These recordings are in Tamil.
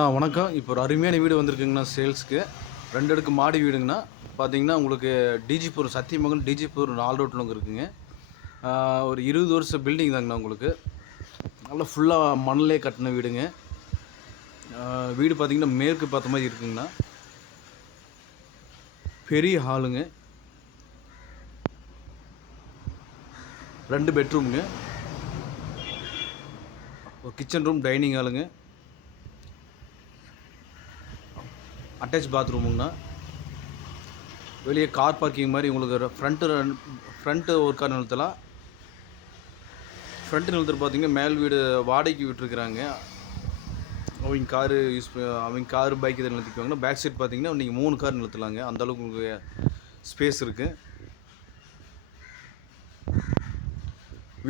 வணக்கம். இப்போ ஒரு அருமையான வீடு வந்திருக்குங்கண்ணா சேல்ஸ்க்கு. 2 அடுக்கு மாடி வீடுங்கண்ணா. பார்த்தீங்கன்னா, உங்களுக்கு டிஜிபூர் சத்தியமங்கலம் டிஜிபூர் 4 ரோட்டில் இருக்குங்க. ஒரு 20 வருஷம் பில்டிங் தாங்கண்ணா உங்களுக்கு. நல்லா ஃபுல்லாக மண்ணிலே கட்டின வீடுங்க. வீடு பார்த்தீங்கன்னா, மேற்கு பார்த்த மாதிரி இருக்குங்கண்ணா. பெரிய ஹாலுங்க. 2 பெட்ரூமுங்க. ஒரு கிச்சன் ரூம், டைனிங் ஹாலுங்க. அட்டாச் பாத்ரூமுங்கண்ணா. வெளியே கார் பார்க்கிங் மாதிரி உங்களுக்கு ஃப்ரண்ட்டு ஒரு கார் நிறுத்தலாம். ஃப்ரண்ட்டு நிறுத்துறது பார்த்தீங்கன்னா, மேல் வீடு வாடகைக்கு விட்டுருக்குறாங்க. அவங்க காரு பைக் இதை நிறுத்திக்குவாங்கன்னா, பேக் சைட் பார்த்தீங்கன்னா நீங்கள் 3 கார் நிறுத்தலாங்க. அந்தளவுக்கு உங்களுக்கு ஸ்பேஸ் இருக்குது.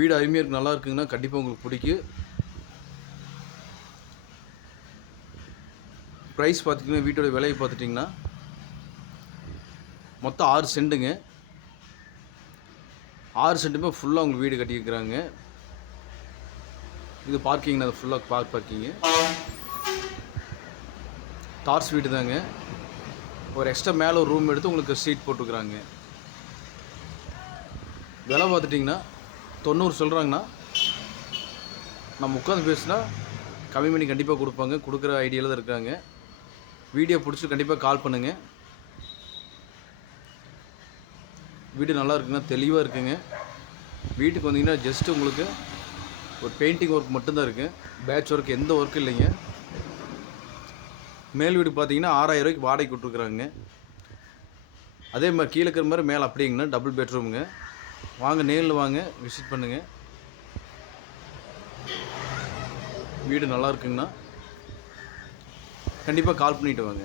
வீடு அருமையாக இருக்குது, நல்லா இருக்குங்கன்னா கண்டிப்பாக உங்களுக்கு பிடிக்கும். ப்ரைஸ் பார்த்திங்கன்னா, வீட்டோட விலையை பார்த்துட்டிங்கன்னா மொத்தம் 6 சென்ட்டுங்க. 6 சென்ட்டுமே ஃபுல்லாக உங்களுக்கு வீடு கட்டியிருக்கிறாங்க. இது பார்க்கிங்னா அது ஃபுல்லாக பார்க்கிங்கு. டார்ஸ் வீடு தாங்க. ஒரு எக்ஸ்ட்ரா மேலே ஒரு ரூம் எடுத்து உங்களுக்கு சீட் போட்டுருக்குறாங்க. விலை பார்த்துட்டிங்கன்னா 90 சொல்கிறாங்கண்ணா. நம்ம உட்காந்து பேசுனா கம்மி பண்ணி கண்டிப்பாக கொடுப்பாங்க. கொடுக்குற ஐடியாவில் தான் இருக்காங்க. வீடியோ பிடிச்சி கண்டிப்பாக கால் பண்ணுங்கள். வீடு நல்லா இருக்குங்க, தெளிவாக இருக்குங்க. வீட்டுக்கு வந்தீங்கன்னா ஜஸ்ட்டு உங்களுக்கு ஒரு பெயிண்டிங் ஒர்க் மட்டும்தான் இருக்குது. பேட்ச் ஒர்க் எந்த ஒர்க்கும் இல்லைங்க. மேல் வீடு பார்த்தீங்கன்னா 6000 ரூபாய்க்கு வாடகைக்கு விட்ருக்குறாங்க. அதே மாதிரி கீழே இருக்கிற மாதிரி மேலே அப்படிங்கண்ணா டபுள் பெட்ரூமுங்க. வாங்க, நேரில் வாங்க, விசிட் பண்ணுங்கள். வீடு நல்லா இருக்குங்கண்ணா. கண்டிப்பாக கால் பண்ணிவிட்டு வாங்க.